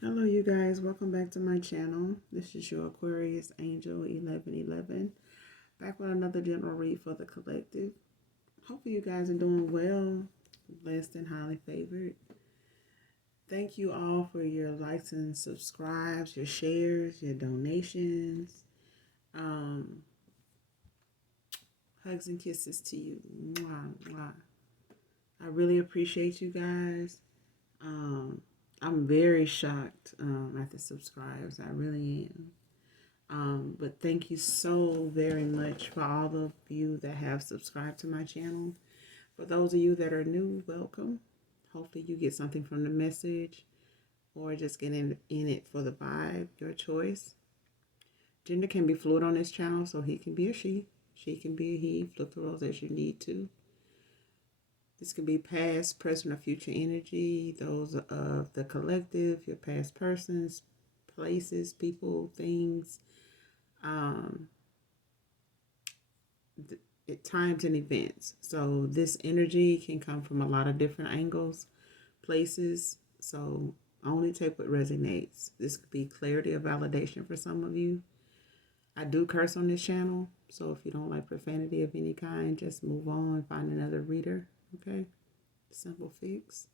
Hello, you guys. Welcome back to my channel. This is your Aquarius Angel 1111. Back with another general read for the collective. Hopefully, you guys are doing well, blessed, and highly favored. Thank you all for your likes and subscribes, your shares, your donations. Um, Hugs and kisses to you. Mwah, mwah. I really appreciate you guys. Um, I'm very shocked at the subscribes. I really am. But thank you so very much for all of you that have subscribed to my channel. For those of you that are new, welcome. Hopefully you get something from the message or just get in it for the vibe, your choice. Gender can be fluid on this channel, so he can be a she can be a he. Flip the roles as you need to. This could be past, present, or future energy. Those of the collective, your past persons, places, people, things. Times and events. So this energy can come from a lot of different angles, places. So only take what resonates. This could be clarity or validation for some of you. I do curse on this channel, so if you don't like profanity of any kind, just move on and find another reader. Okay, simple fix.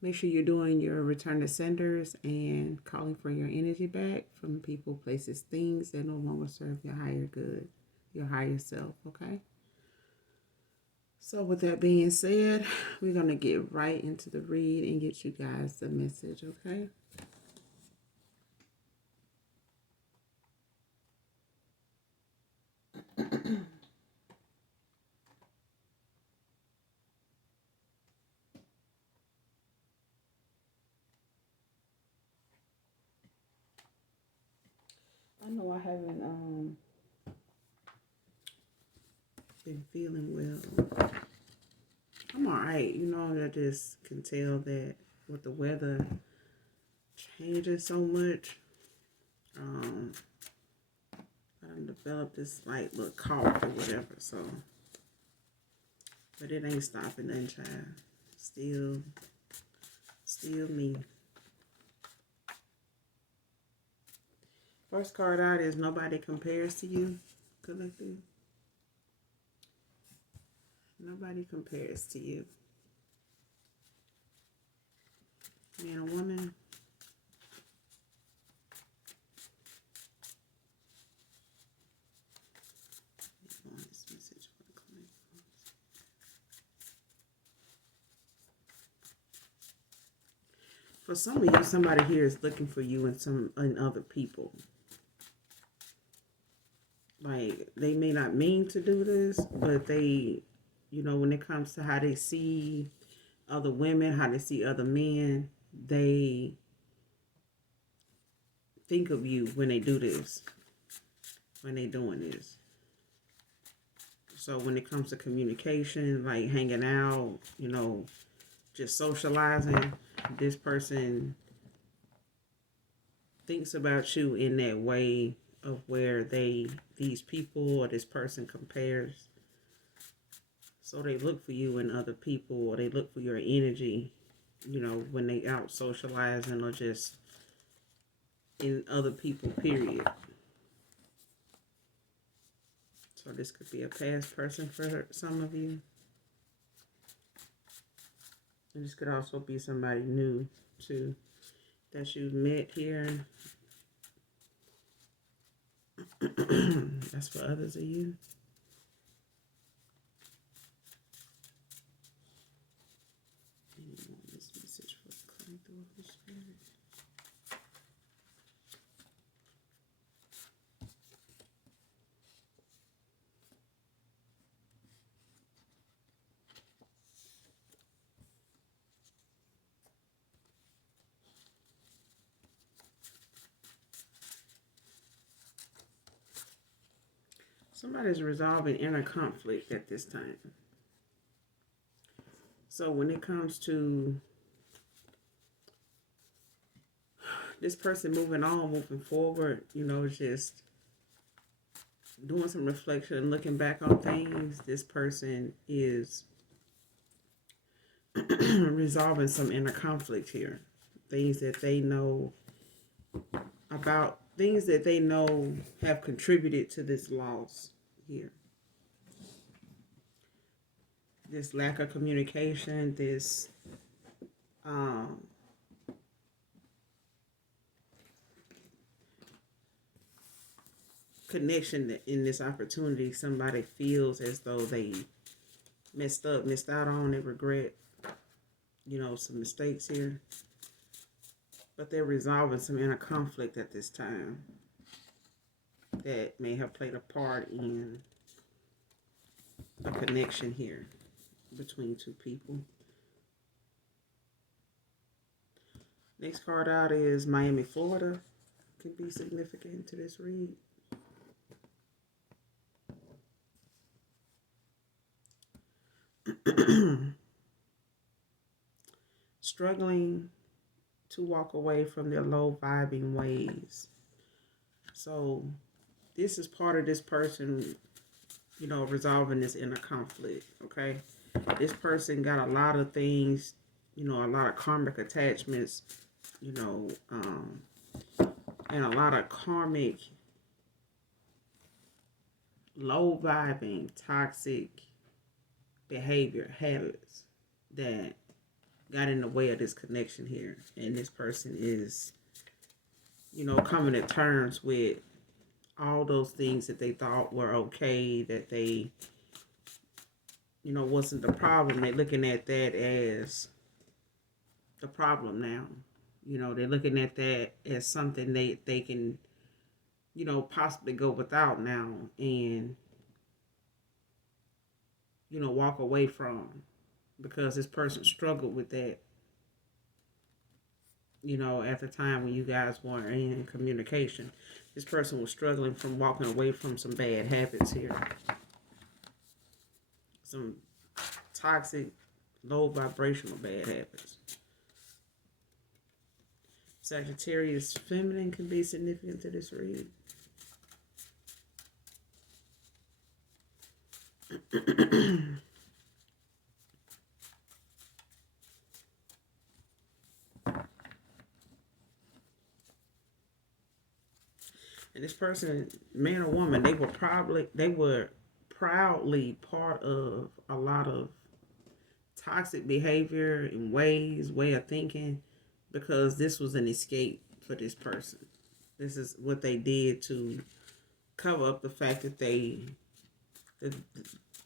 Make sure you're doing your return to senders and calling for your energy back from people, places, things that no longer serve your higher good, your higher self. Okay. So with that being said, we're going to get right into the read and get you guys the message, okay? I know I haven't been feeling well. I'm all right. You know, I just can tell that with the weather changing so much, I developed this like little cough or whatever. So, but it ain't stopping nothing, child. Still me. First card out is nobody compares to you, collective. Nobody compares to you. Man or woman. For some of you, somebody here is looking for you in other people. Like, they may not mean to do this, but they, you know, when it comes to how they see other women, how they see other men, they think of you when they do this, when they doing this. So when it comes to communication, like hanging out, you know, just socializing, this person thinks about you in that way of where these people or this person compares. So they look for you in other people, or they look for your energy, you know, when they out socializing or just in other people, period. So this could be a past person for some of you. And this could also be somebody new too that you've met here. That's for others of you. This message for the collective of the spirit. Somebody's resolving inner conflict at this time. So when it comes to this person moving on, moving forward, you know, just doing some reflection and looking back on things, this person is resolving some inner conflict here. things that they know about, things that they know have contributed to this loss here. This lack of communication, this connection in this opportunity. Somebody feels as though they messed out on, they regret, some mistakes here. But they're resolving some inner conflict at this time that may have played a part in a connection here between two people. Next card out is Miami, Florida. Could be significant to this read. Struggling to walk away from their low vibing ways. So this is part of this person, resolving this inner conflict, okay? This person got a lot of things, a lot of karmic attachments, and a lot of karmic, low vibing, toxic behavior, habits that got in the way of this connection here. And this person is, coming to terms with all those things that they thought were okay, that they, wasn't the problem. They're looking at that as the problem now. They're looking at that as something they can, possibly go without now and, walk away from, because this person struggled with that, at the time when you guys weren't in communication. This person was struggling from walking away from some bad habits here. Some toxic, low vibrational bad habits. Sagittarius feminine can be significant to this read. And this person, man or woman, they were proudly part of a lot of toxic behavior and way of thinking, because this was an escape for this person. This is what they did to cover up the fact that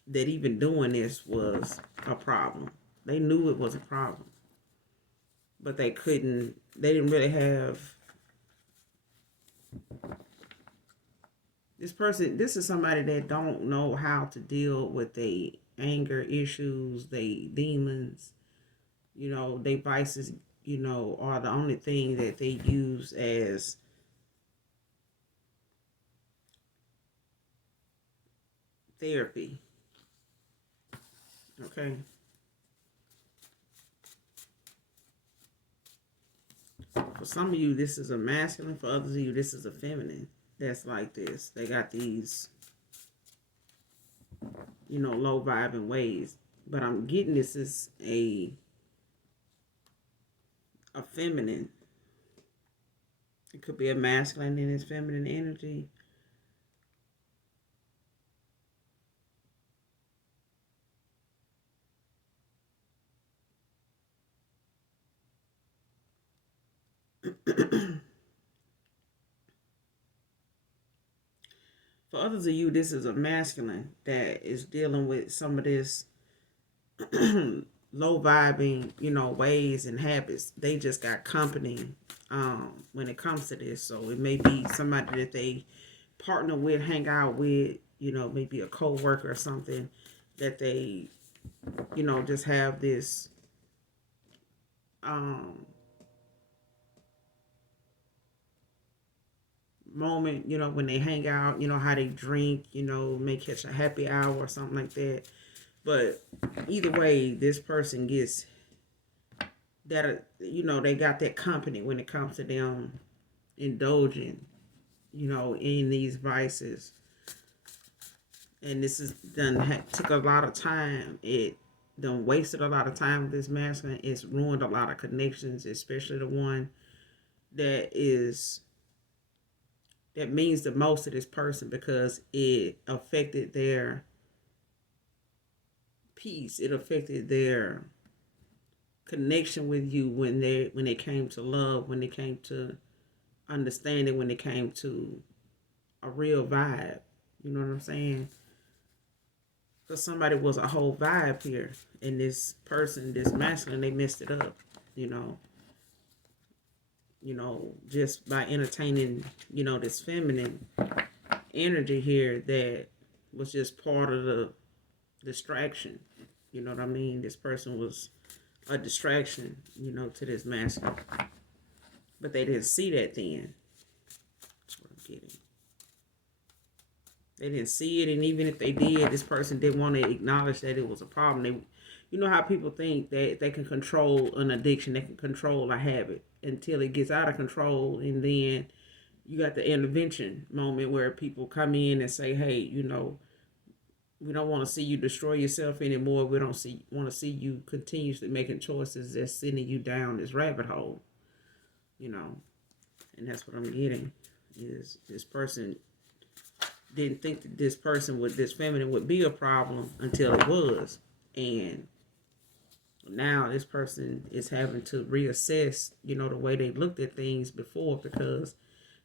that even doing this was a problem. They knew it was a problem, but they didn't really have. This is somebody that don't know how to deal with their anger issues, they demons, they vices, are the only thing that they use as therapy. Okay. For some of you, this is a masculine. For others of you, this is a feminine that's like this. They got these, low vibing ways. But I'm getting this is a feminine. It could be a masculine in its feminine energy. For others of you, this is a masculine that is dealing with some of this low vibing, ways and habits. They just got company when it comes to this. So it may be somebody that they partner with, hang out with, maybe a co-worker or something that they, just have this moment, when they hang out, how they drink, may catch a happy hour or something like that. But either way, this person gets that, they got that company when it comes to them indulging, in these vices. And this is took a lot of time. It done wasted a lot of time with this masculine. It's ruined a lot of connections, especially the one that is that means the most to this person because it affected their peace. It affected their connection with you when they came to love, when they came to understanding, when it came to a real vibe. You know what I'm saying? Because somebody was a whole vibe here, and this person, this masculine, they messed it up. You know, just by entertaining, this feminine energy here that was just part of the distraction. You know what I mean? This person was a distraction, to this masculine. But they didn't see that then. That's what I'm getting. They didn't see it, and even if they did, this person didn't want to acknowledge that it was a problem. You know how people think that they can control an addiction, they can control a habit until it gets out of control, and then you got the intervention moment where people come in and say, "Hey, we don't want to see you destroy yourself anymore. We don't want to see you continuously making choices that's sending you down this rabbit hole." And that's what I'm getting is this person didn't think that this feminine would be a problem until it was. And now this person is having to reassess, the way they looked at things before, because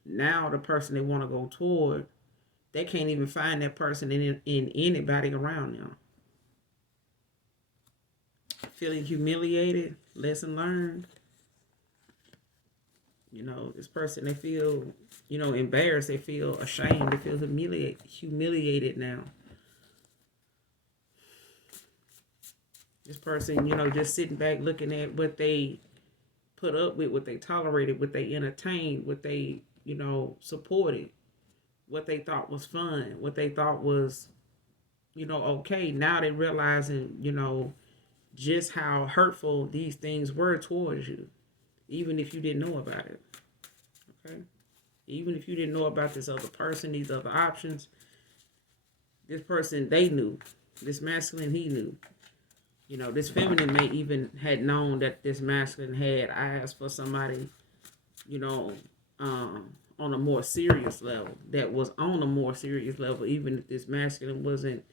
now the person they want to go toward, they can't even find that person in anybody around them. Feeling humiliated, lesson learned. This person, they feel, embarrassed, they feel ashamed, they feel humiliated now. This person, just sitting back looking at what they put up with, what they tolerated, what they entertained, what they, supported, what they thought was fun, what they thought was, okay. Now they realizing, just how hurtful these things were towards you, even if you didn't know about it. Okay? Even if you didn't know about this other person, these other options, this person, they knew. This masculine, he knew. This feminine may even had known that this masculine had eyes for somebody, on a more serious level, that was on a more serious level, even if this masculine wasn't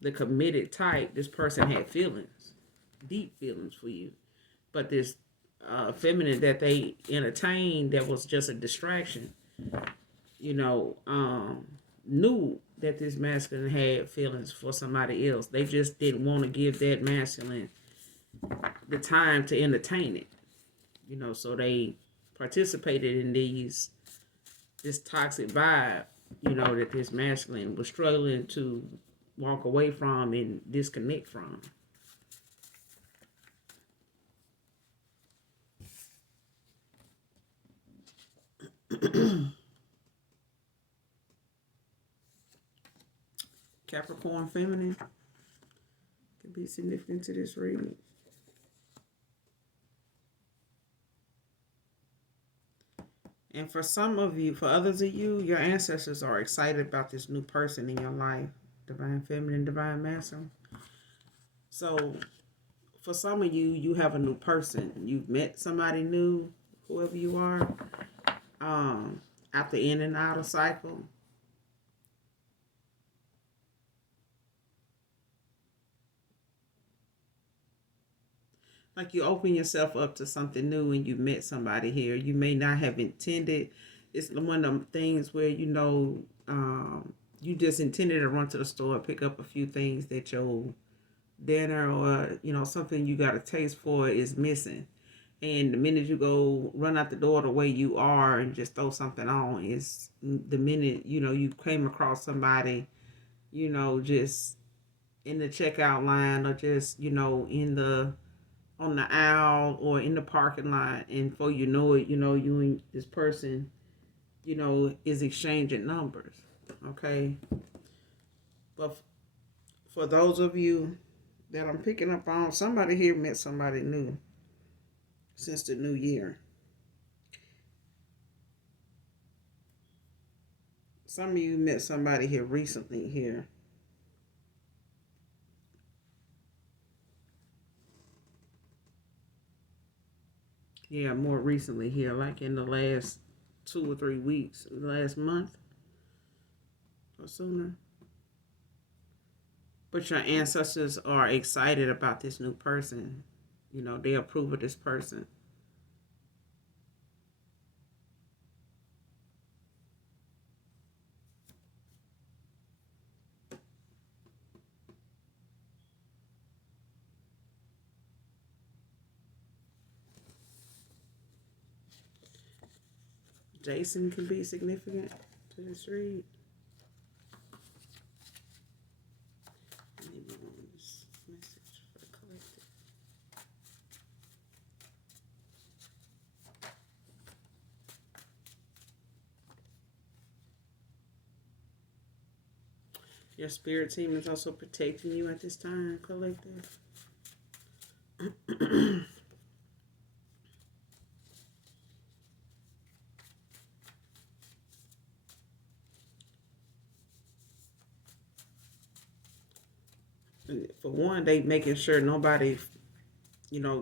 the committed type. This person had feelings, deep feelings for you. But this feminine that they entertained, that was just a distraction, knew that this masculine had feelings for somebody else. They just didn't want to give that masculine the time to entertain it. So they participated in this toxic vibe, that this masculine was struggling to walk away from and disconnect from. Capricorn feminine could be significant to this reading. And for some of you, for others of you, your ancestors are excited about this new person in your life. Divine feminine, divine masculine. So for some of you, you have a new person. You've met somebody new, whoever you are, after in and out of cycle. Like you open yourself up to something new and you met somebody here. You may not have intended. It's one of them things where, you just intended to run to the store, pick up a few things that your dinner or, something you got a taste for is missing. And the minute you go run out the door the way you are and just throw something on, is the minute, you came across somebody, just in the checkout line or just, on the aisle or in the parking lot, and before you know it, you and this person, is exchanging numbers. Okay. But for those of you that I'm picking up on, somebody here met somebody new since the new year. Some of you met somebody here recently here. Yeah, more recently here, like in the last 2 or 3 weeks, last month or sooner. But your ancestors are excited about this new person. You know, they approve of this person. Jason can be significant to this read. Maybe on this message for the collective. Your spirit team is also protecting you at this time, collective. For one, they making sure nobody,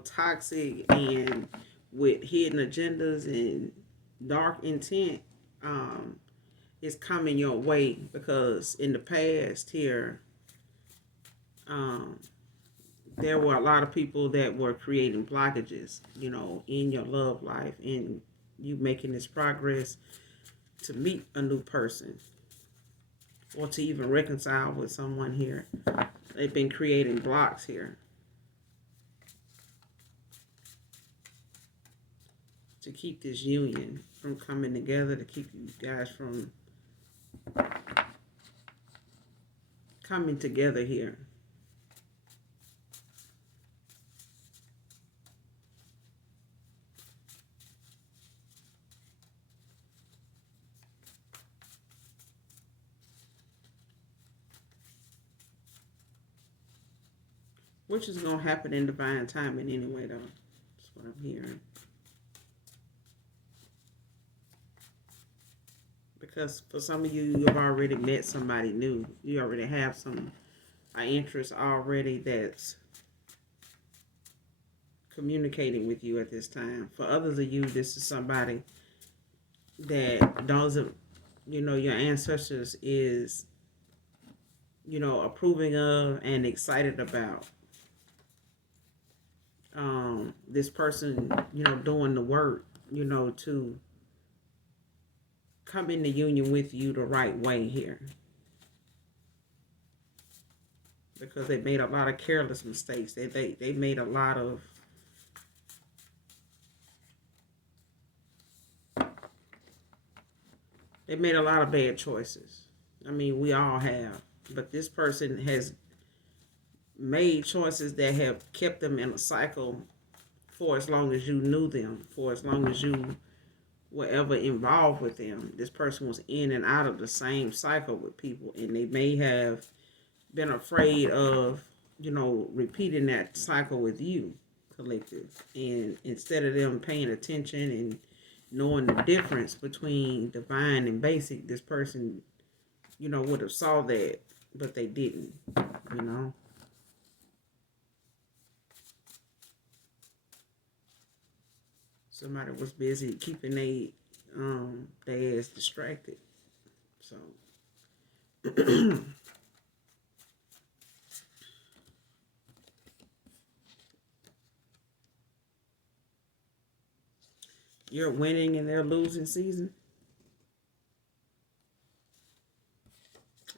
toxic and with hidden agendas and dark intent is coming your way, because in the past here, um, there were a lot of people that were creating blockages, in your love life, and you making this progress to meet a new person or to even reconcile with someone here. They've been creating blocks here to keep this union from coming together, to keep you guys from coming together here. Which is going to happen in divine timing anyway, though. That's what I'm hearing. Because for some of you, you've already met somebody new. You already have some interest already that's communicating with you at this time. For others of you, this is somebody that doesn't, your ancestors is, approving of and excited about. This person, doing the work, to come into union with you the right way here. Because they made a lot of careless mistakes. They made a lot of bad choices. I mean, we all have. But this person has made choices that have kept them in a cycle for as long as you knew them, for as long as you were ever involved with them. This person was in and out of the same cycle with people, and they may have been afraid of, repeating that cycle with you, collective. And instead of them paying attention and knowing the difference between divine and basic, this person, would have saw that, but they didn't, Somebody was busy keeping they ass distracted. So you're winning and they're losing season.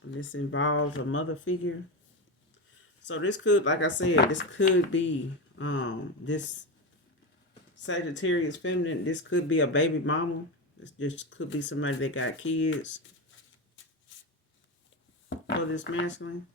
And this involves a mother figure. So this could, like I said, this could be this Sagittarius feminine. This could be a baby mama. This just could be somebody that got kids for this masculine.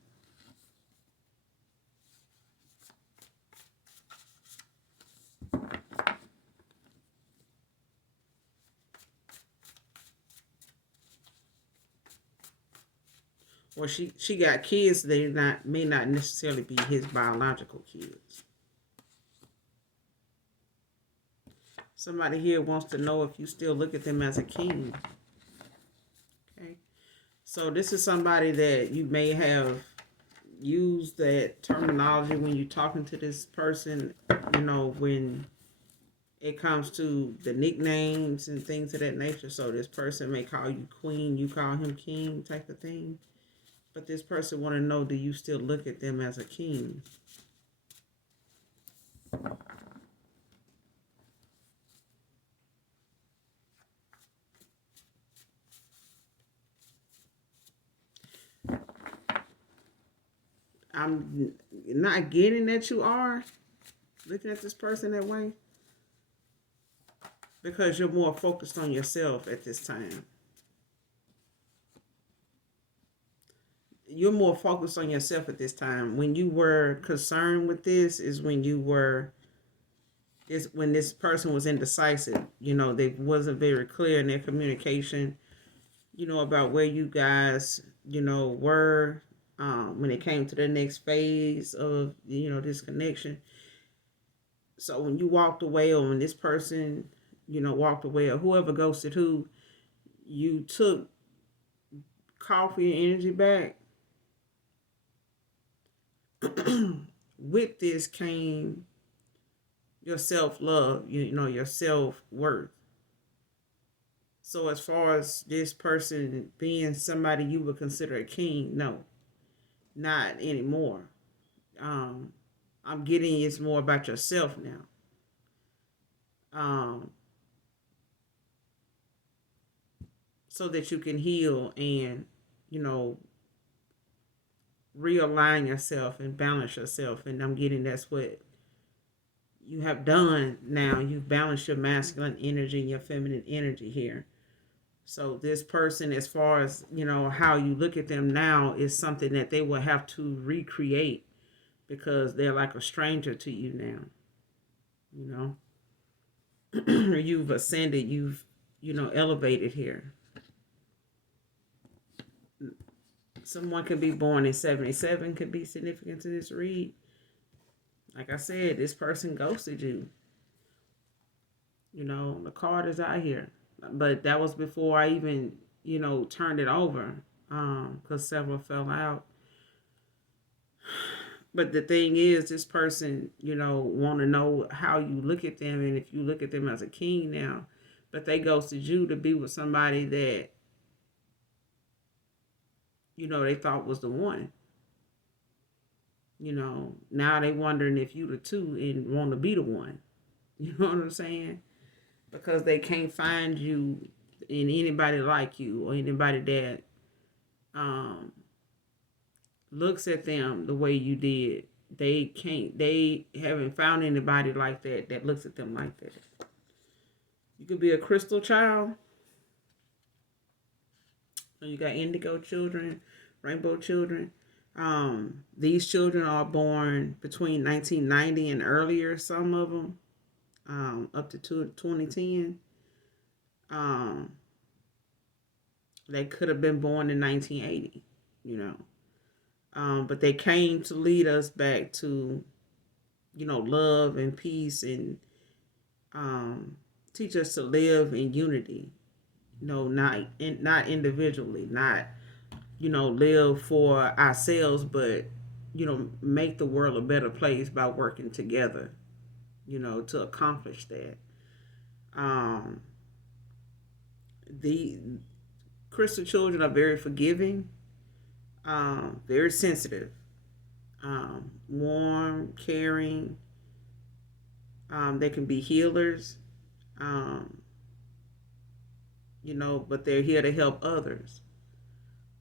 Or she got kids that may not necessarily be his biological kids. Somebody here wants to know if you still look at them as a king. Okay. So this is somebody that you may have used that terminology when you're talking to this person, when it comes to the nicknames and things of that nature. So this person may call you queen, you call him king, type of thing. But this person want to know, do you still look at them as a king? I'm not getting that you are looking at this person that way because you're more focused on yourself at this time. You're more focused on yourself at this time. When you were concerned with this is when you were is when this person was indecisive. They wasn't very clear in their communication, about where you guys, were when it came to the next phase of, this connection. So when you walked away, or when this person, walked away, or whoever ghosted who, you took coffee and energy back. With this came your self-love, your self-worth. So as far as this person being somebody you would consider a king, no, not anymore. I'm getting it's more about yourself now. So that you can heal and, realign yourself and balance yourself. And I'm getting that's what you have done now. You've balanced your masculine energy and your feminine energy here. So this person, as far as, how you look at them now, is something that they will have to recreate because they're like a stranger to you now. You've ascended, you've, elevated here. Someone could be born in 77, could be significant to this read. Like I said, this person ghosted you. The card is out here. But that was before I even, turned it over. Because several fell out. But the thing is, this person, want to know how you look at them, and if you look at them as a king now. But they ghosted you to be with somebody that, they thought was the one. Now they wondering if you the two and want to be the one. You know what I'm saying? Because they can't find you in anybody like you, or anybody that looks at them the way you did. They haven't found anybody like that looks at them like that. You could be a crystal child. You got indigo children, rainbow children. These children are born between 1990 and earlier, some of them, up to 2010. They could have been born in 1980, but they came to lead us back to, love and peace, and teach us to live in unity. Not individually, not, live for ourselves, but, make the world a better place by working together, to accomplish that. The crystal children are very forgiving, very sensitive, warm, caring. They can be healers, but they're here to help others,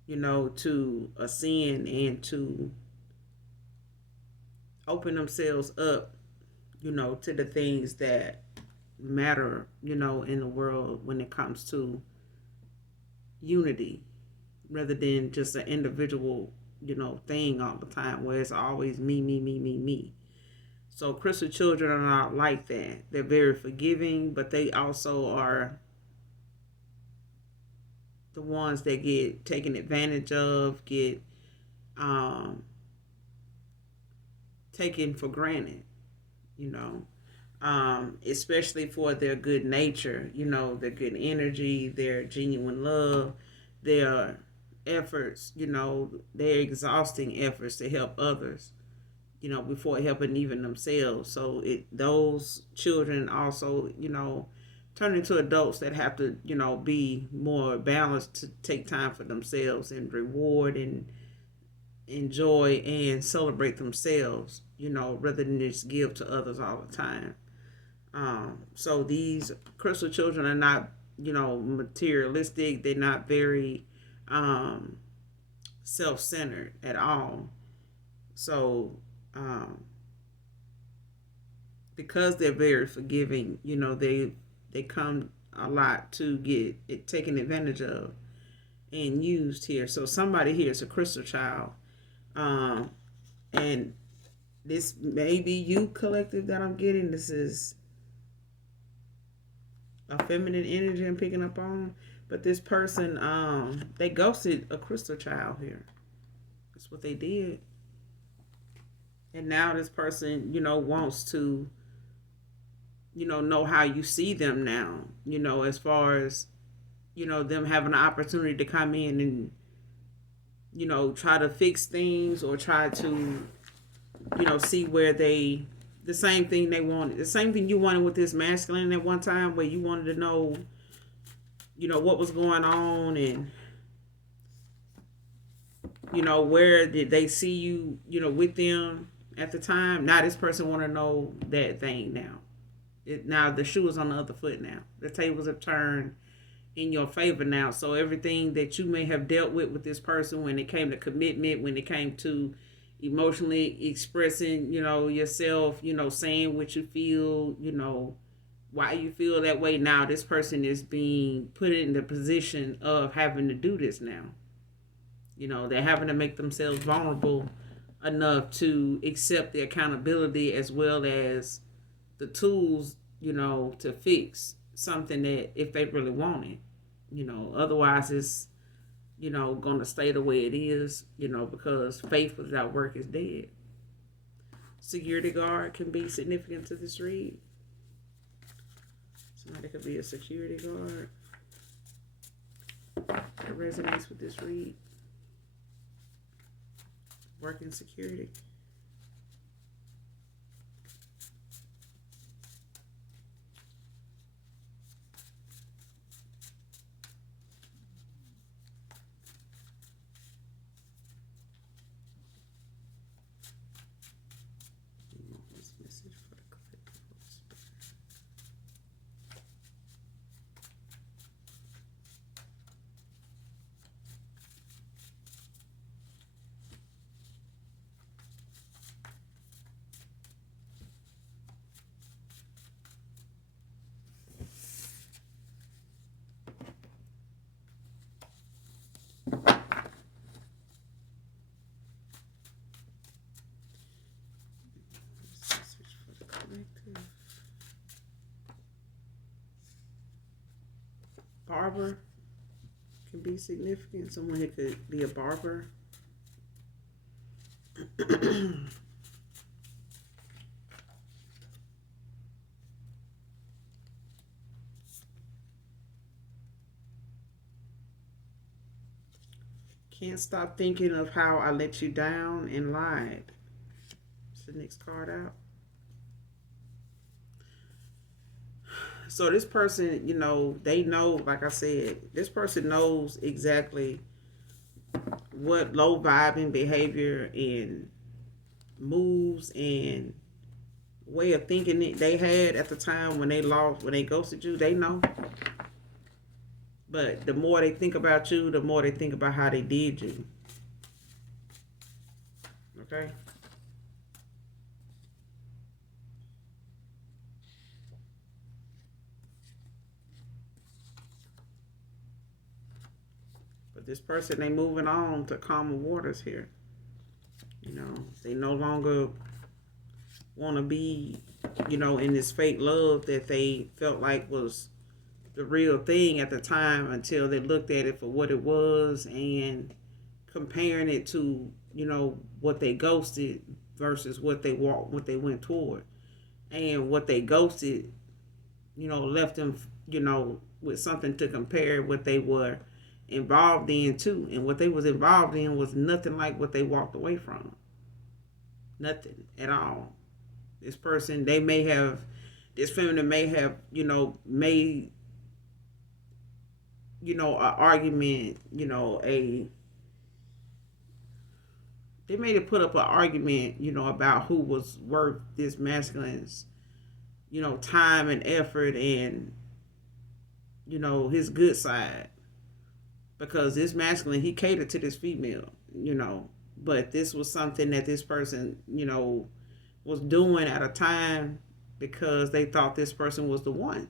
to ascend and to open themselves up, to the things that matter, in the world when it comes to unity, rather than just an individual, thing all the time where it's always me, me, me, me, me. So crystal children are not like that. They're very forgiving, but they also are the ones that get taken advantage of, get taken for granted, especially for their good nature, their good energy, their genuine love, their efforts, their exhausting efforts to help others. before helping even themselves. So those children also, turn into adults that have to, be more balanced to take time for themselves and reward and enjoy and celebrate themselves, rather than just give to others all the time. So these crystal children are not, materialistic. They're not very self-centered at all. So because they're very forgiving, they come a lot to get it taken advantage of and used here. So somebody here is a crystal child, and this may be you, collective, that I'm getting. This is a feminine energy I'm picking up on. But this person, they ghosted a crystal child here. That's what they did. And now this person, wants to, know how you see them now, as far as, them having an opportunity to come in and, try to fix things or try to, see where the same thing they wanted, the same thing you wanted with this masculine at one time, where you wanted to know, what was going on and, where did they see you, with them at the time. Now this person want to know that thing now. Now the shoe is on the other foot now. The tables have turned in your favor now. So everything that you may have dealt with this person, when it came to commitment, when it came to emotionally expressing, yourself, saying what you feel, why you feel that way, now this person is being put in the position of having to do this now. They're having to make themselves vulnerable enough to accept the accountability, as well as the tools, to fix something that, if they really want it, otherwise it's, going to stay the way it is, because faith without work is dead. Security guard can be significant to this read. Somebody could be a security guard. It resonates with this read. Working security. Message for the collective. Message for the collective. Barber can be significant. Someone who could be a barber. Can't stop thinking of how I let you down and lied. It's the next card out. So this person, they know, like I said, this person knows exactly what low vibing behavior and moves and way of thinking that they had at the time when they ghosted you. They know. But the more they think about you, the more they think about how they did you. Okay? But this person, they moving on to calmer waters here. They no longer want to be, in this fake love that they felt like was the real thing at the time, until they looked at it for what it was and comparing it to, what they ghosted versus what they went toward. And what they ghosted, left them, with something to compare what they were involved in too. And what they was involved in was nothing like what they walked away from. Nothing at all. This person, they may have, this feminine may have, made, an argument, they may have put up an argument, about who was worth this masculine's, time and effort and, his good side. Because this masculine, he catered to this female, but this was something that this person, was doing at a time because they thought this person was the one.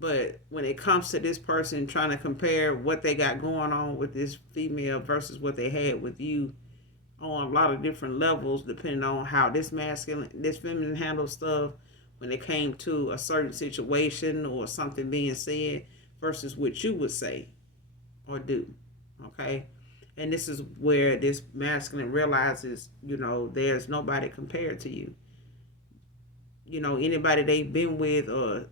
But when it comes to this person trying to compare what they got going on with this female versus what they had with you on a lot of different levels, depending on how this feminine handles stuff when it came to a certain situation or something being said versus what you would say or do. Okay? And this is where this masculine realizes, there's nobody compared to you. Anybody they've been with or,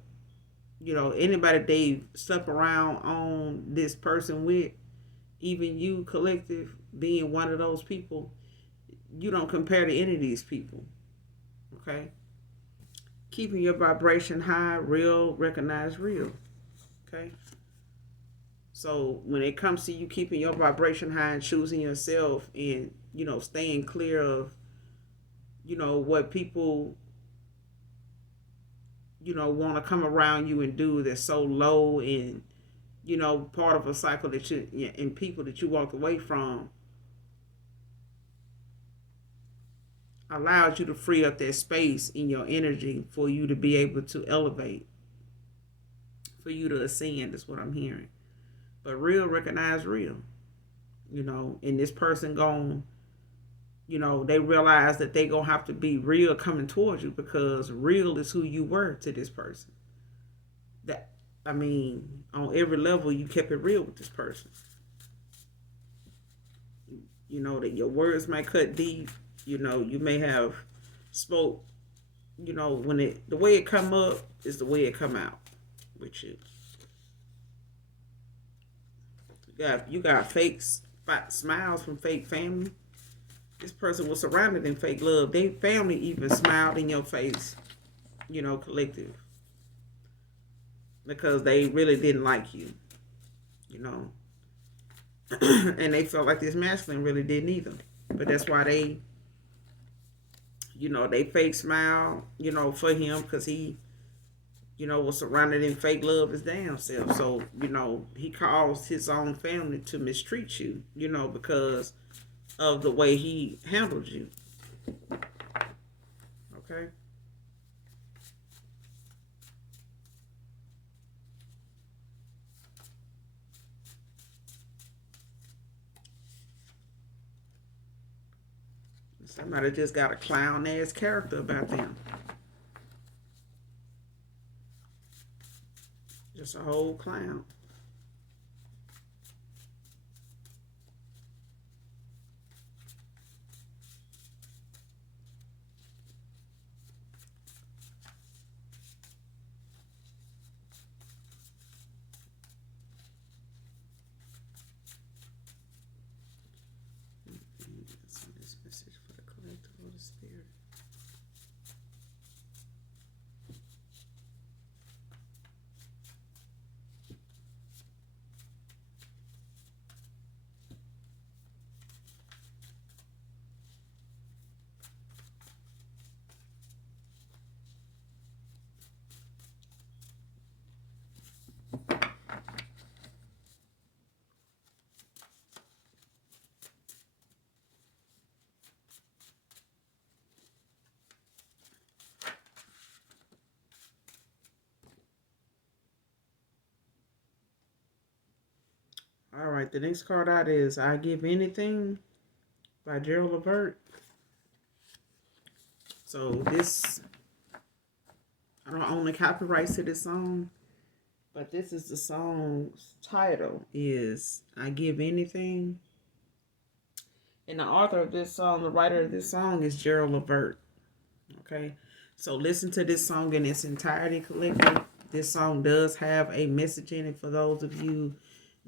anybody they've slept around on this person with, even you collective being one of those people, you don't compare to any of these people. Okay? Keeping your vibration high, real, recognize real. Okay? So when it comes to you keeping your vibration high and choosing yourself and, staying clear of, what people, want to come around you and do that's so low and, part of a cycle that you, and people that you walked away from, allows you to free up that space in your energy for you to be able to elevate, for you to ascend, is what I'm hearing. But real, recognize real. And this person gone, they realize that they gonna have to be real coming towards you because real is who you were to this person. On every level you kept it real with this person. That your words might cut deep. You may have spoke, when the way it come up is the way it come out with you. You got fake smiles from fake family. This person was surrounded in fake love. Their family even smiled in your face, collective. Because they really didn't like you, and they felt like this masculine really didn't either. But that's why they, they fake smile, for him because he, was surrounded in fake love his damn self. So, he caused his own family to mistreat you, because of the way he handled you. Okay? Somebody just got a clown ass character about them. Just a whole clown. This message for the collective or the spirit. All right, the next card out is I Give Anything by Gerald Levert. So this, I don't own the copyrights to this song, but this is the song's title is I Give Anything. And the author of this song, the writer of this song is Gerald Levert. Okay, so listen to this song in its entirety, collective. This song does have a message in it for those of you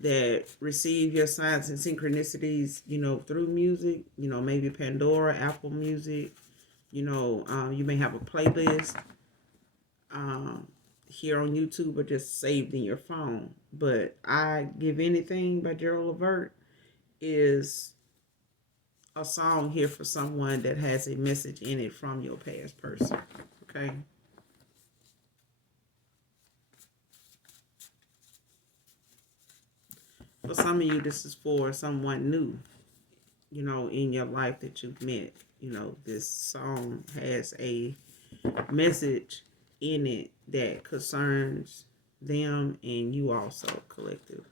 that receive your signs and synchronicities, through music, maybe Pandora, Apple Music, you may have a playlist um, here on YouTube or just saved in your phone. But I Give Anything by Gerald Levert is a song here for someone that has a message in it from your past person. Okay. For some of you, this is for someone new, in your life that you've met. This song has a message in it that concerns them and you also, collective.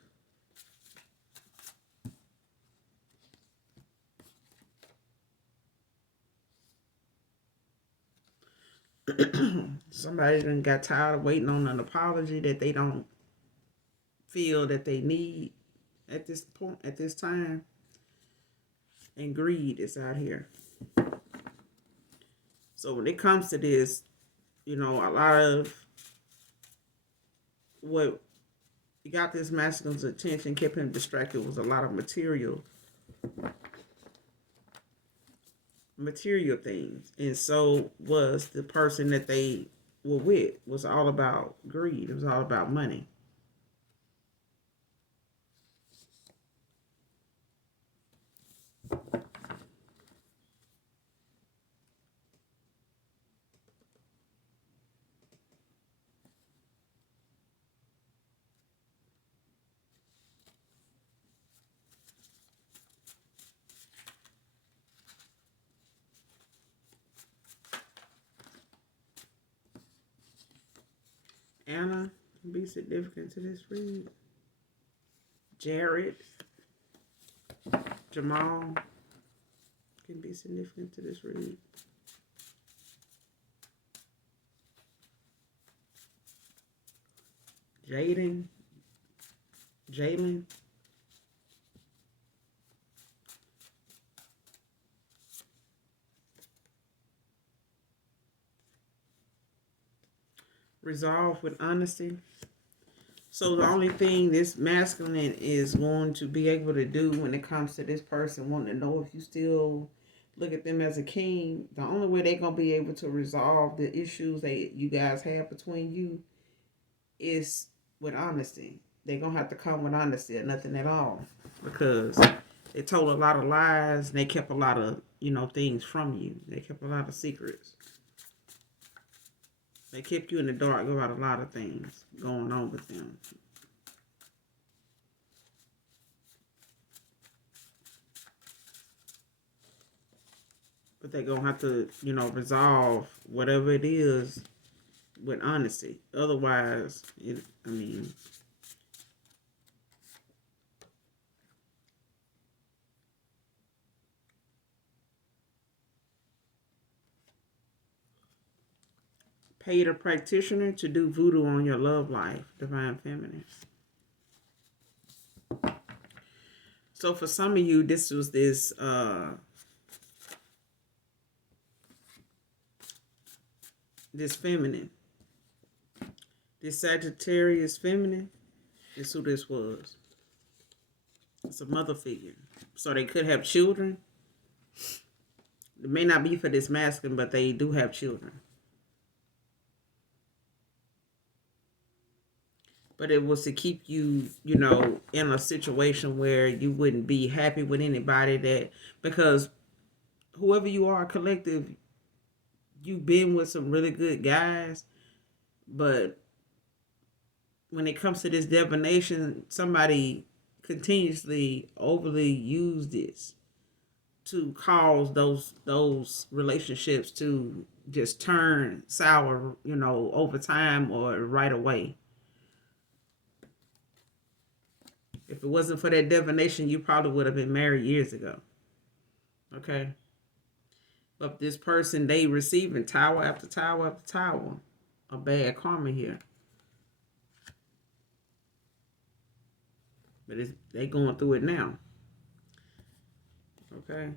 Somebody done got tired of waiting on an apology that they don't feel that they need at this point, at this time. And greed is out here. So when it comes to this, a lot of what got this masculine's attention, kept him distracted, was a lot of material things. And so was the person that they were with. It was all about greed. It was all about money. Anna can be significant to this read. Jared, Jamal can be significant to this read. Jalen. Resolve with honesty. So the only thing this masculine is going to be able to do when it comes to this person wanting to know if you still look at them as a king, the only way they're going to be able to resolve the issues that you guys have between you is with honesty. They're going to have to come with honesty or nothing at all, because they told a lot of lies and they kept a lot of, things from you. They kept a lot of secrets. They kept you in the dark about a lot of things going on with them. But they're going to have to, resolve whatever it is with honesty. Otherwise, paid a practitioner to do voodoo on your love life, Divine Feminine. So for some of you, this was this feminine. This Sagittarius feminine is who this was. It's a mother figure. So they could have children. It may not be for this masculine, but they do have children. But it was to keep you, in a situation where you wouldn't be happy with anybody, because whoever you are, collective, you've been with some really good guys, but when it comes to this divination, somebody continuously overly used this to cause those relationships to just turn sour, over time or right away. If it wasn't for that divination, you probably would have been married years ago. Okay? But this person, they receiving tower after tower after tower of bad karma here. But they going through it now. Okay?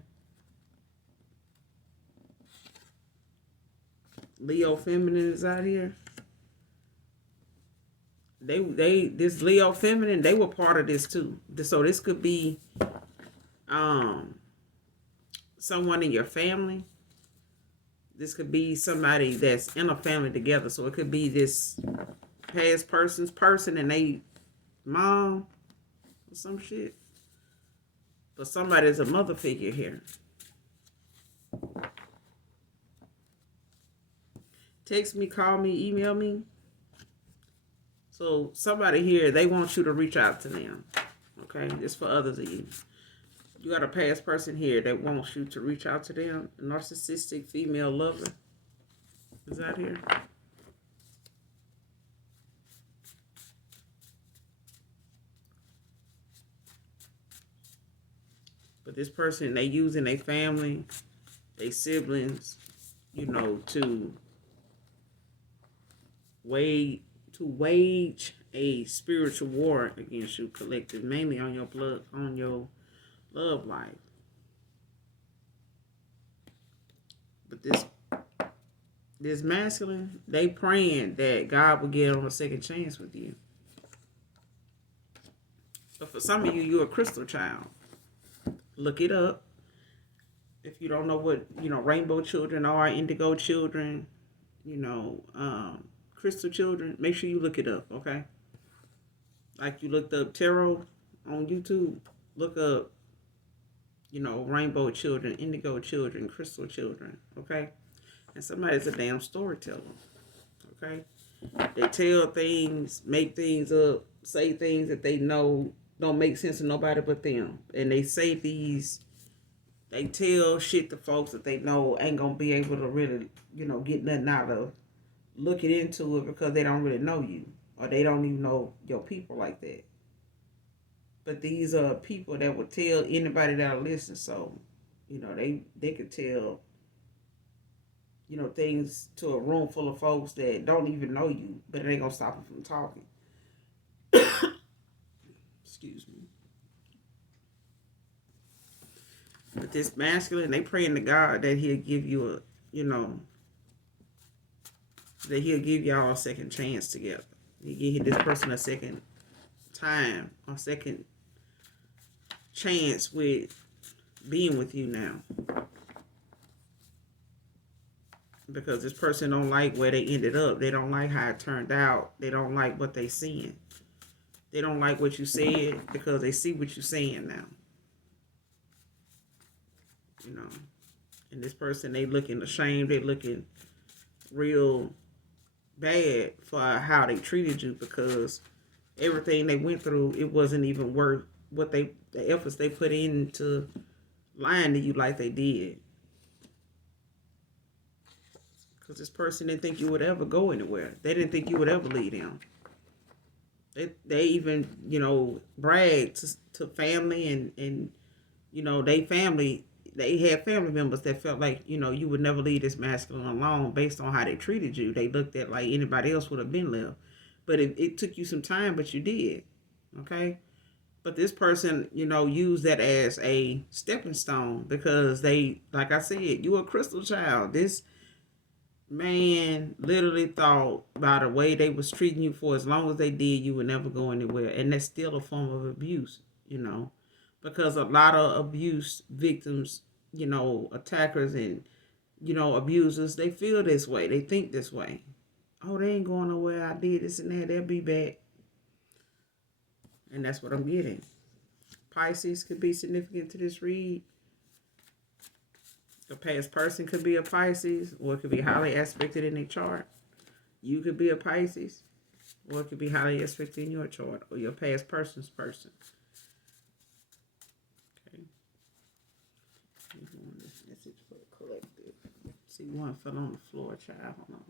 Leo feminine is out here. this Leo feminine, they were part of this too. So this could be someone in your family. This could be somebody that's in a family together. So it could be this past person's person and they mom or some shit. But somebody's a mother figure here. Text me, call me, email me. So somebody here, they want you to reach out to them. Okay, it's for others of you. You got a past person here that wants you to reach out to them. A narcissistic female lover is out here. But this person, they using their family, their siblings, to wage a spiritual war against you, collective, mainly on your love life. But this masculine, they praying that God will get on a second chance with you. But for some of you, you're a crystal child. Look it up. If you don't know what, rainbow children are, indigo children, crystal children, make sure you look it up, okay? Like you looked up tarot on YouTube, look up, rainbow children, indigo children, crystal children, okay? And somebody's a damn storyteller, okay? They tell things, make things up, say things that they know don't make sense to nobody but them. And they tell shit to folks that they know ain't gonna be able to really, get nothing out of looking into it because they don't really know you. Or they don't even know your people like that. But these are people that will tell anybody that'll listen. So, they could tell, things to a room full of folks that don't even know you, but it ain't gonna stop them from talking. Excuse me. But this masculine, they praying to God that he'll give you that he'll give y'all a second chance together. He give this person a second time, a second chance with being with you now. Because this person don't like where they ended up. They don't like how it turned out. They don't like what they seeing. They don't like what you said because they see what you're saying now. And this person, they looking ashamed. They looking real bad for how they treated you because everything they went through, it wasn't even worth what the efforts they put into lying to you like they did. Because this person didn't think you would ever go anywhere. They didn't think you would ever leave them. They even, bragged to family and they had family members that felt like, you would never leave this masculine alone based on how they treated you. They looked at like anybody else would have been left. But it took you some time, but you did. Okay? But this person, used that as a stepping stone because they, like I said, you a crystal child. This man literally thought by the way they was treating you for as long as they did, you would never go anywhere. And that's still a form of abuse, because a lot of abuse victims, attackers and, abusers, they feel this way. They think this way. Oh, they ain't going nowhere. I did this and that. They'll be back. And that's what I'm getting. Pisces could be significant to this read. A past person could be a Pisces, or it could be highly aspected in their chart. You could be a Pisces, or it could be highly aspected in your chart, or your past person's person. Okay. This message for the collective. See, one fell on the floor, child. Hold on.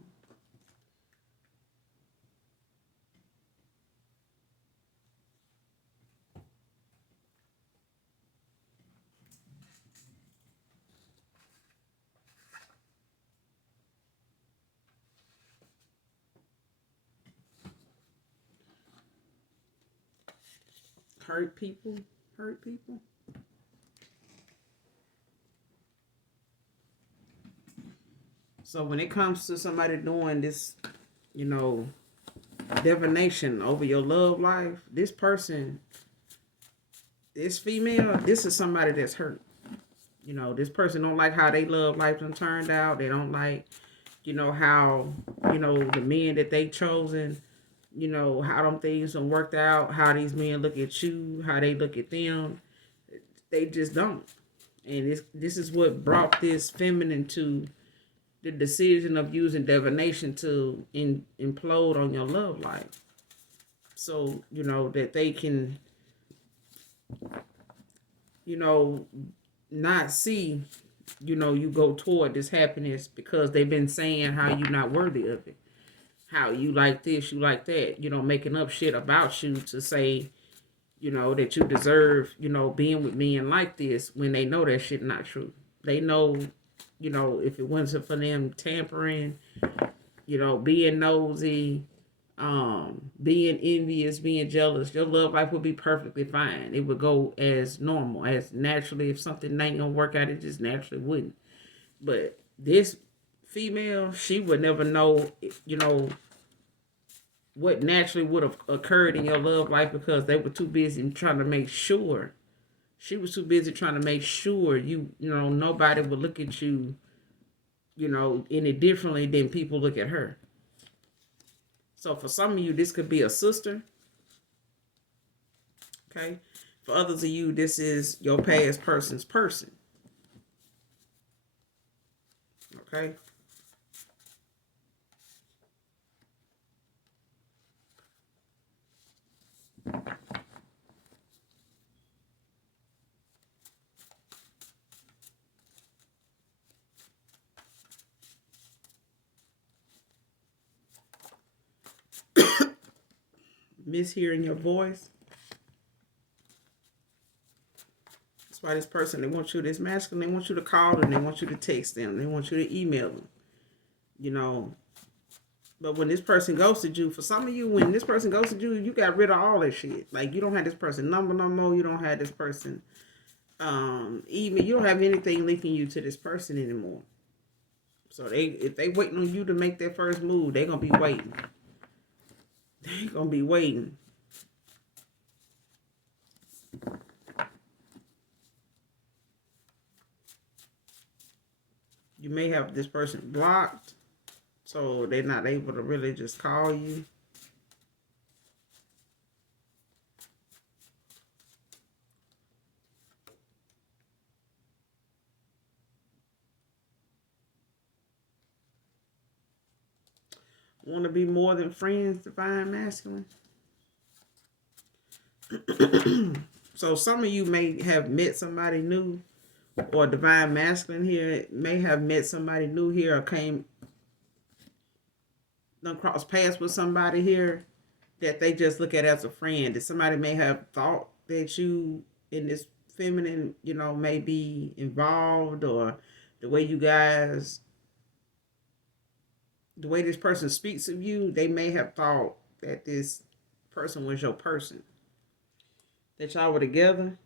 Hurt people. So when it comes to somebody doing this, divination over your love life, this person, this female, this is somebody that's hurt. You know, this person don't like how they love life done turned out. They don't like, how, the men that they chosen, how them things done worked out, how these men look at you, how they look at them. They just don't. And this is what brought this feminine to the decision of using divination to implode on your love life. So, that they can, not see, you go toward this happiness because they've been saying how you're not worthy of it. How you like this, you like that, making up shit about you to say, that you deserve, being with men like this when they know that shit not true. They know, if it wasn't for them tampering, being nosy, being envious, being jealous, your love life would be perfectly fine. It would go as normal, as naturally. If something ain't gonna work out, it just naturally wouldn't. But this female, she would never know, what naturally would have occurred in your love life because they were too busy trying to make sure. She was too busy trying to make sure nobody would look at you, any differently than people look at her. So for some of you, this could be a sister. Okay. For others of you, this is your past person's person. Okay. Miss hearing your voice. That's why this person, they want you, this masculine, they want you to call them, they want you to text them, they want you to email them, But when this person ghosted you, for some of you, when this person ghosted you, you got rid of all that shit. Like, you don't have this person number no more. You don't have this person email. You don't have anything linking you to this person anymore. So if they waiting on you to make their first move, they're gonna be waiting. They're gonna be waiting. You may have this person blocked, so they're not able to really just call you. Want to be more than friends, divine masculine? So some of you may have met somebody new, or divine masculine here may have met somebody new here, or came cross paths with somebody here that they just look at as a friend. That somebody may have thought that you in this feminine, may be involved, or the way you guys, the way this person speaks of you, they may have thought that this person was your person, that y'all were together,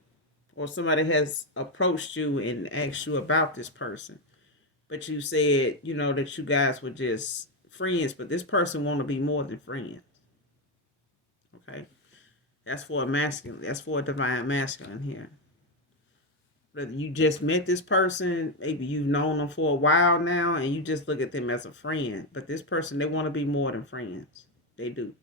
or somebody has approached you and asked you about this person, but you said, that you guys were just friends, but this person want to be more than friends. Okay, that's for a masculine. That's for a divine masculine here. Whether you just met this person, maybe you've known them for a while now, and you just look at them as a friend. But this person, they want to be more than friends. They do.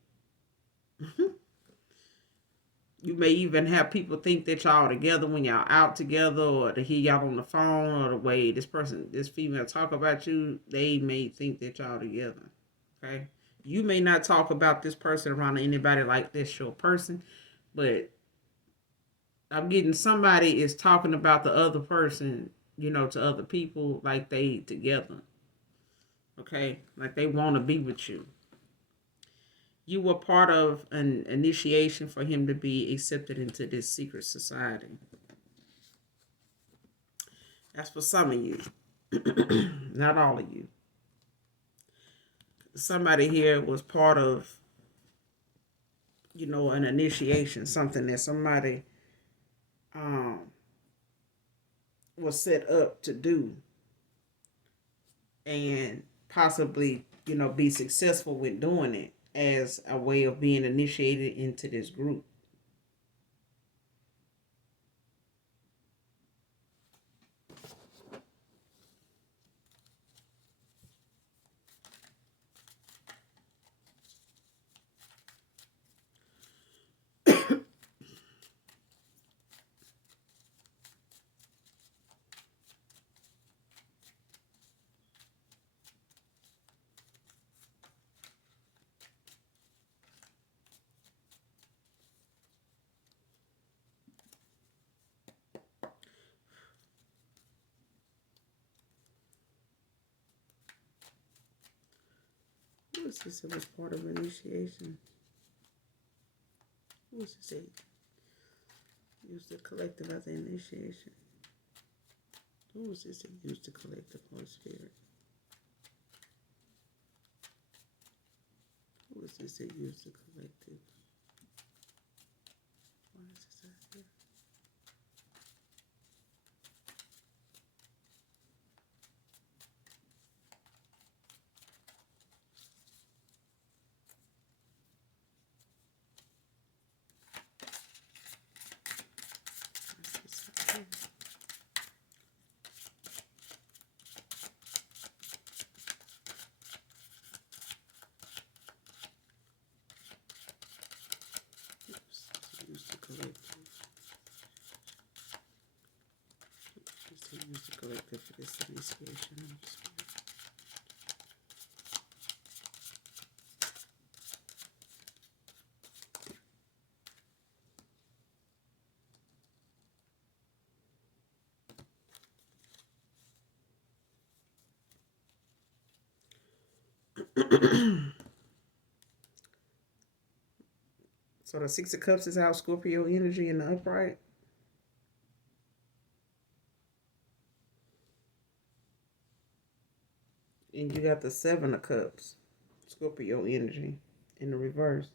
You may even have people think that y'all together when y'all out together, or to hear y'all on the phone, or the way this female talk about you, they may think that y'all together. Okay? You may not talk about this person around anybody like this your person, but I'm getting somebody is talking about the other person, to other people like they together. Okay? Like they want to be with you. You were part of an initiation for him to be accepted into this secret society. That's for some of you. Not all of you. Somebody here was part of, an initiation, something that somebody was set up to do, and possibly, be successful with doing it. as a way of being initiated into this group. Who is this? It was part of initiation. Who is this? Use the collective as an initiation. Who was this that used the collective, Holy Spirit? Who was this that used the collective? Why is this out here? Use the collective. Use the collective for this initiation. So the Six of Cups is out, Scorpio energy in the upright. And you got the Seven of Cups, Scorpio energy in the reverse.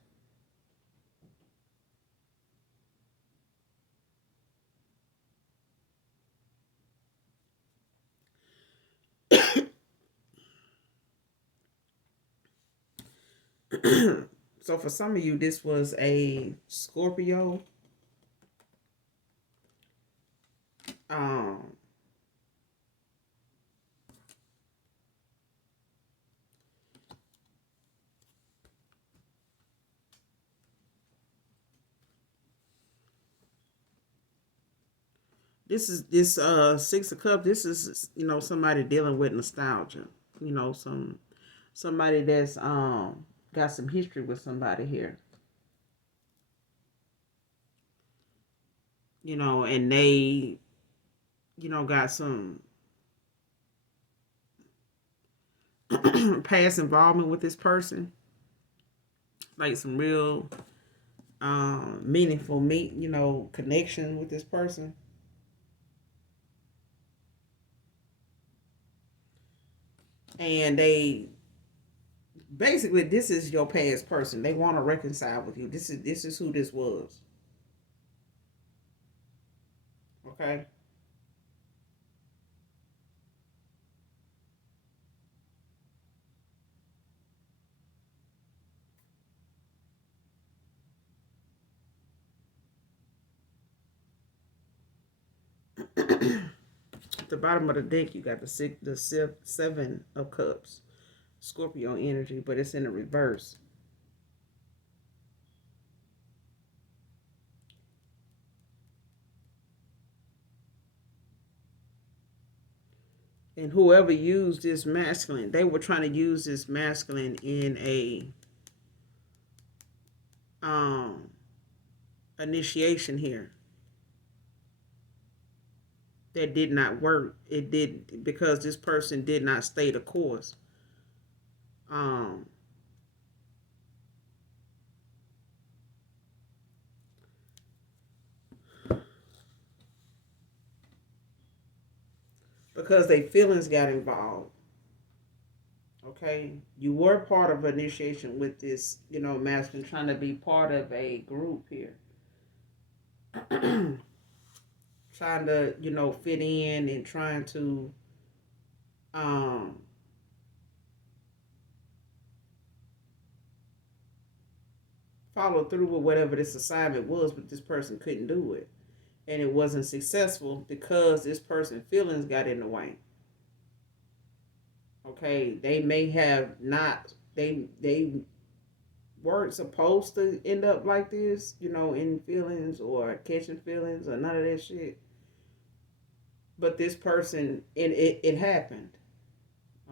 So for some of you, this was a Scorpio. This Six of Cups. This is somebody dealing with nostalgia. Somebody that's got some history with somebody here. And they got some past involvement with this person, like some real meaningful connection with this person. And they basically, this is your past person. They want to reconcile with you. This is who this was. Okay. At the bottom of the deck, you got the Seven of Cups, Scorpio energy, but it's in the reverse. And whoever used this masculine, they were trying to use this masculine in a initiation here. That did not work. It did because this person did not stay the course. Because their feelings got involved. Okay, you were part of initiation with this, masculine, trying to be part of a group here, trying to, fit in and trying to, um, follow through with whatever this assignment was, but this person couldn't do it. And it wasn't successful because this person's feelings got in the way. Okay, they may have not, they weren't supposed to end up like this, in feelings or catching feelings or none of that shit. But this person, it happened,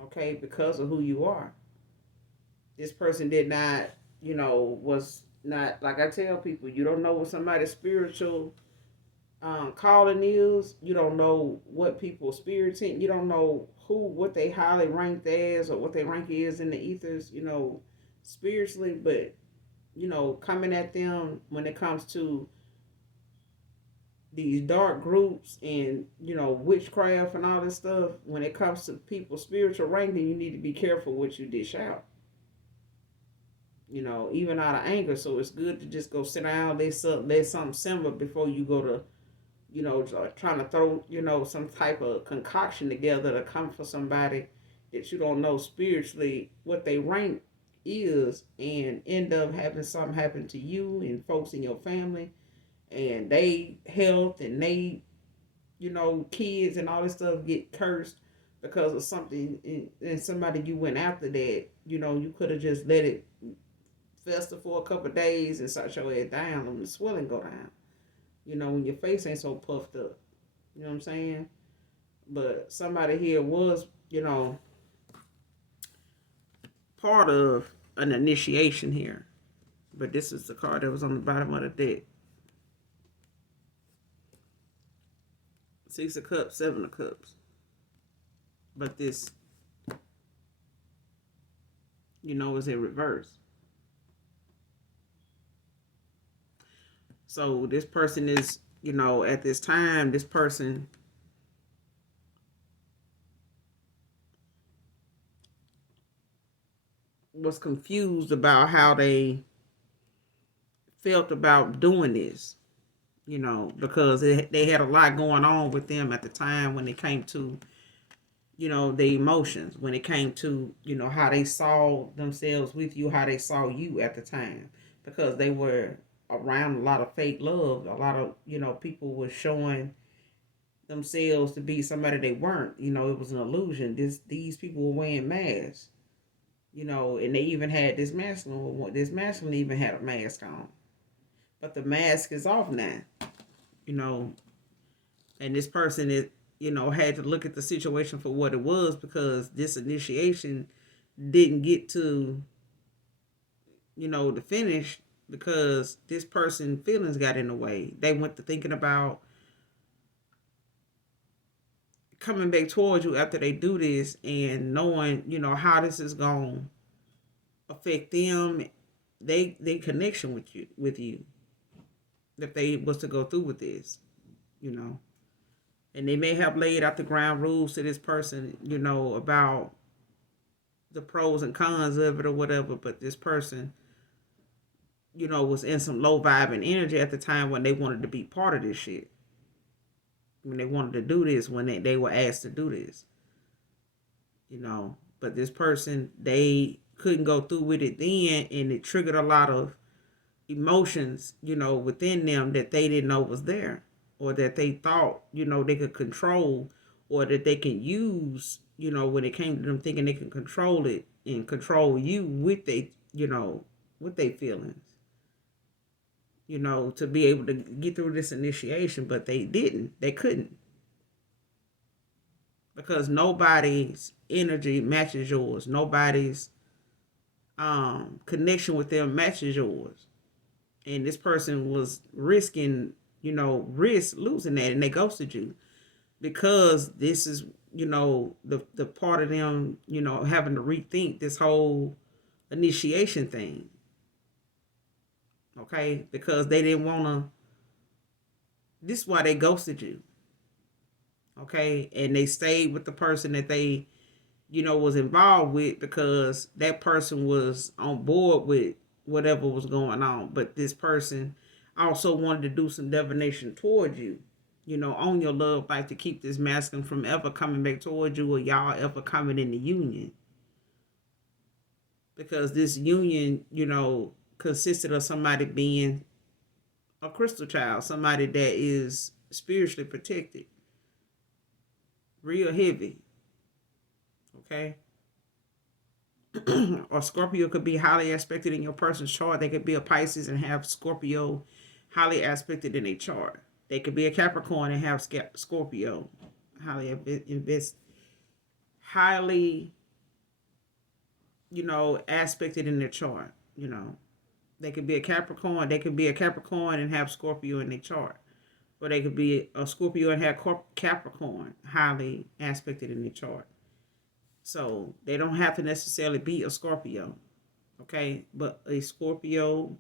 okay, because of who you are. This person did not, was not, like I tell people, you don't know what somebody's spiritual calling is. You don't know what people's spirits in. You don't know what they highly ranked as or what their rank is in the ethers, spiritually. But, coming at them when it comes to these dark groups and, witchcraft and all this stuff, when it comes to people's spiritual ranking, you need to be careful what you dish out. Even out of anger. So it's good to just go sit down, let something simmer before you go to, trying to throw, some type of concoction together to come for somebody that you don't know spiritually what they rank is, and end up having something happen to you and folks in your family and they health and they, kids and all this stuff get cursed because of something and somebody you went after that, you could have just let it fester for a couple of days and start your head down and the swelling go down. When your face ain't so puffed up. You know what I'm saying? But somebody here was, part of an initiation here. But this is the card that was on the bottom of the deck. 6 of Cups, 7 of Cups. But this, is in reverse. So this person is, at this time, this person was confused about how they felt about doing this, because they had a lot going on with them at the time when it came to, the emotions, when it came to, how they saw themselves with you, how they saw you at the time, because they were around a lot of fake love. A lot of, people were showing themselves to be somebody they weren't. It was an illusion. These people were wearing masks, and they even had this masculine. This masculine even had a mask on, but the mask is off now. And this person is, had to look at the situation for what it was, because this initiation didn't get to, the finish, because this person's feelings got in the way. They went to thinking about coming back towards you after they do this and knowing, how this is going to affect them, they connection with you, if they was to go through with this, and they may have laid out the ground rules to this person, about the pros and cons of it or whatever, but this person, was in some low vibing energy at the time when they wanted to be part of this shit. When they wanted to do this, when they were asked to do this. But this person, they couldn't go through with it then, and it triggered a lot of emotions, within them that they didn't know was there, or that they thought, they could control, or that they can use, when it came to them thinking they can control it and control you with with their feelings, to be able to get through this initiation, but they couldn't, because nobody's energy matches yours. Nobody's connection with them matches yours. And this person was risking, risk losing that, and they ghosted you, because this is, the part of them, having to rethink this whole initiation thing. Okay, because they didn't want to. This is why they ghosted you. Okay, and they stayed with the person that they, was involved with, because that person was on board with whatever was going on. But this person also wanted to do some divination towards you, on your love life, to keep this masculine from ever coming back towards you, or y'all ever coming in the union. Because this union, consisted of somebody being a crystal child, somebody that is spiritually protected, real heavy, okay? Or Scorpio could be highly aspected in your person's chart. They could be a Pisces and have Scorpio highly aspected in a chart. They could be a Capricorn and have Scorpio highly, aspected in their chart. They could be a Capricorn. They could be a Capricorn and have Scorpio in their chart. Or they could be a Scorpio and have Capricorn highly aspected in their chart. So they don't have to necessarily be a Scorpio, okay? But a Scorpio,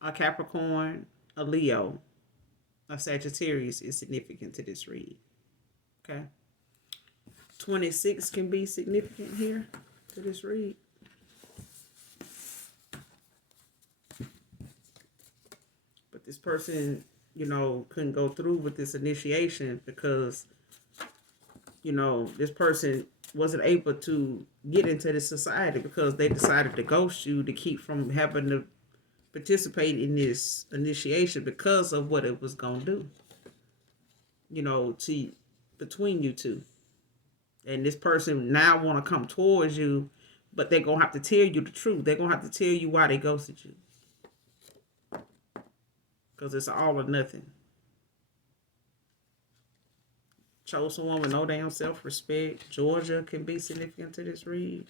a Capricorn, a Leo, a Sagittarius is significant to this read, okay? 26 can be significant here to this read. But this person, couldn't go through with this initiation because, this person wasn't able to get into the society because they decided to ghost you to keep from having to participate in this initiation because of what it was going to do, to between you two. And this person now want to come towards you, but they're going to have to tell you the truth. They're going to have to tell you why they ghosted you. Because it's all or nothing. Chose someone with no damn self-respect. Georgia can be significant to this read.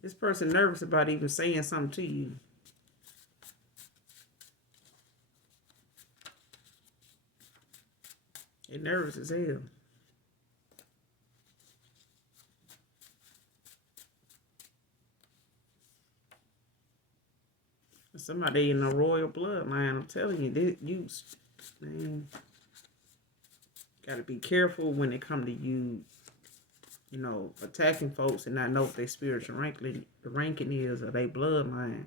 This person nervous about even saying something to you. They're nervous as hell. Somebody in the royal bloodline, I'm telling you, man, got to be careful when it come to you, attacking folks and not know what their spiritual ranking is or their bloodline.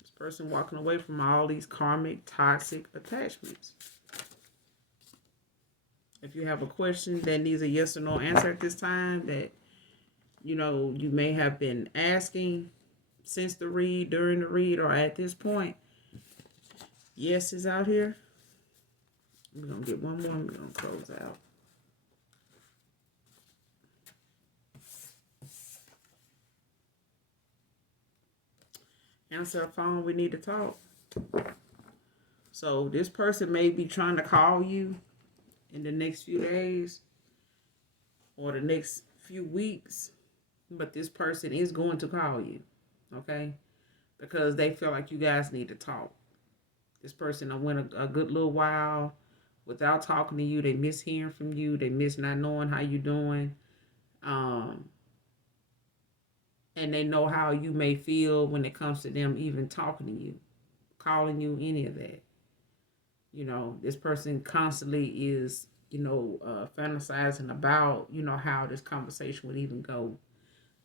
This person walking away from all these karmic, toxic attachments. If you have a question that needs a yes or no answer at this time that you may have been asking since the read, during the read, or at this point, yes is out here. We're going to get one more and we're going to close out. Answer the phone, we need to talk. So this person may be trying to call you in the next few days or the next few weeks. But this person is going to call you, okay? Because they feel like you guys need to talk. This person went a good little while without talking to you. They miss hearing from you. They miss not knowing how you're doing. And they know how you may feel when it comes to them even talking to you, calling you, any of that. This person constantly is, fantasizing about, how this conversation would even go.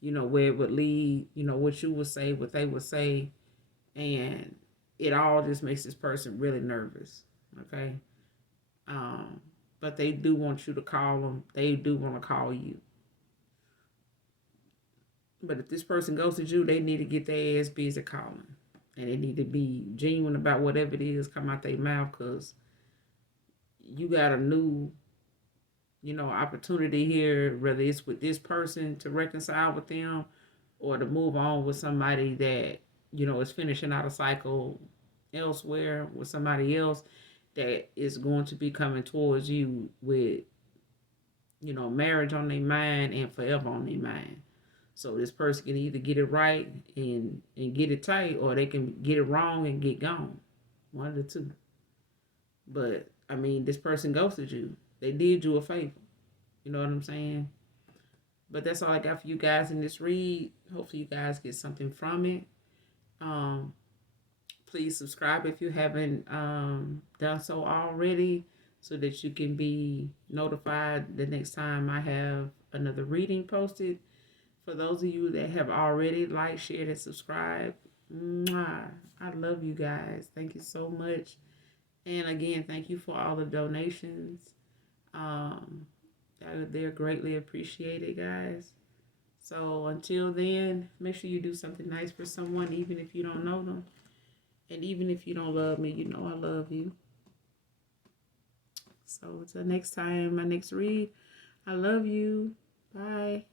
Where it would lead, what you would say, what they would say. And it all just makes this person really nervous. Okay. But they do want you to call them. They do want to call you. But if this person goes to you, they need to get their ass busy calling. And they need to be genuine about whatever it is come out their mouth, because you got a new opportunity here, whether it's with this person to reconcile with them or to move on with somebody that, is finishing out a cycle elsewhere with somebody else that is going to be coming towards you with, marriage on their mind and forever on their mind. So this person can either get it right and get it tight, or they can get it wrong and get gone. One of the two. But, this person ghosted you. They did you a favor. You know what I'm saying? But that's all I got for you guys in this read. Hopefully you guys get something from it. Please subscribe if you haven't done so already, so that you can be notified the next time I have another reading posted. For those of you that have already liked, shared, and subscribed, I love you guys. Thank you so much. And again, thank you for all the donations. Um, they're greatly appreciated, guys. So until then, make sure you do something nice for someone, even if you don't know them. And even if you don't love me, you know I love you. So until next time, my next read, I love you. Bye.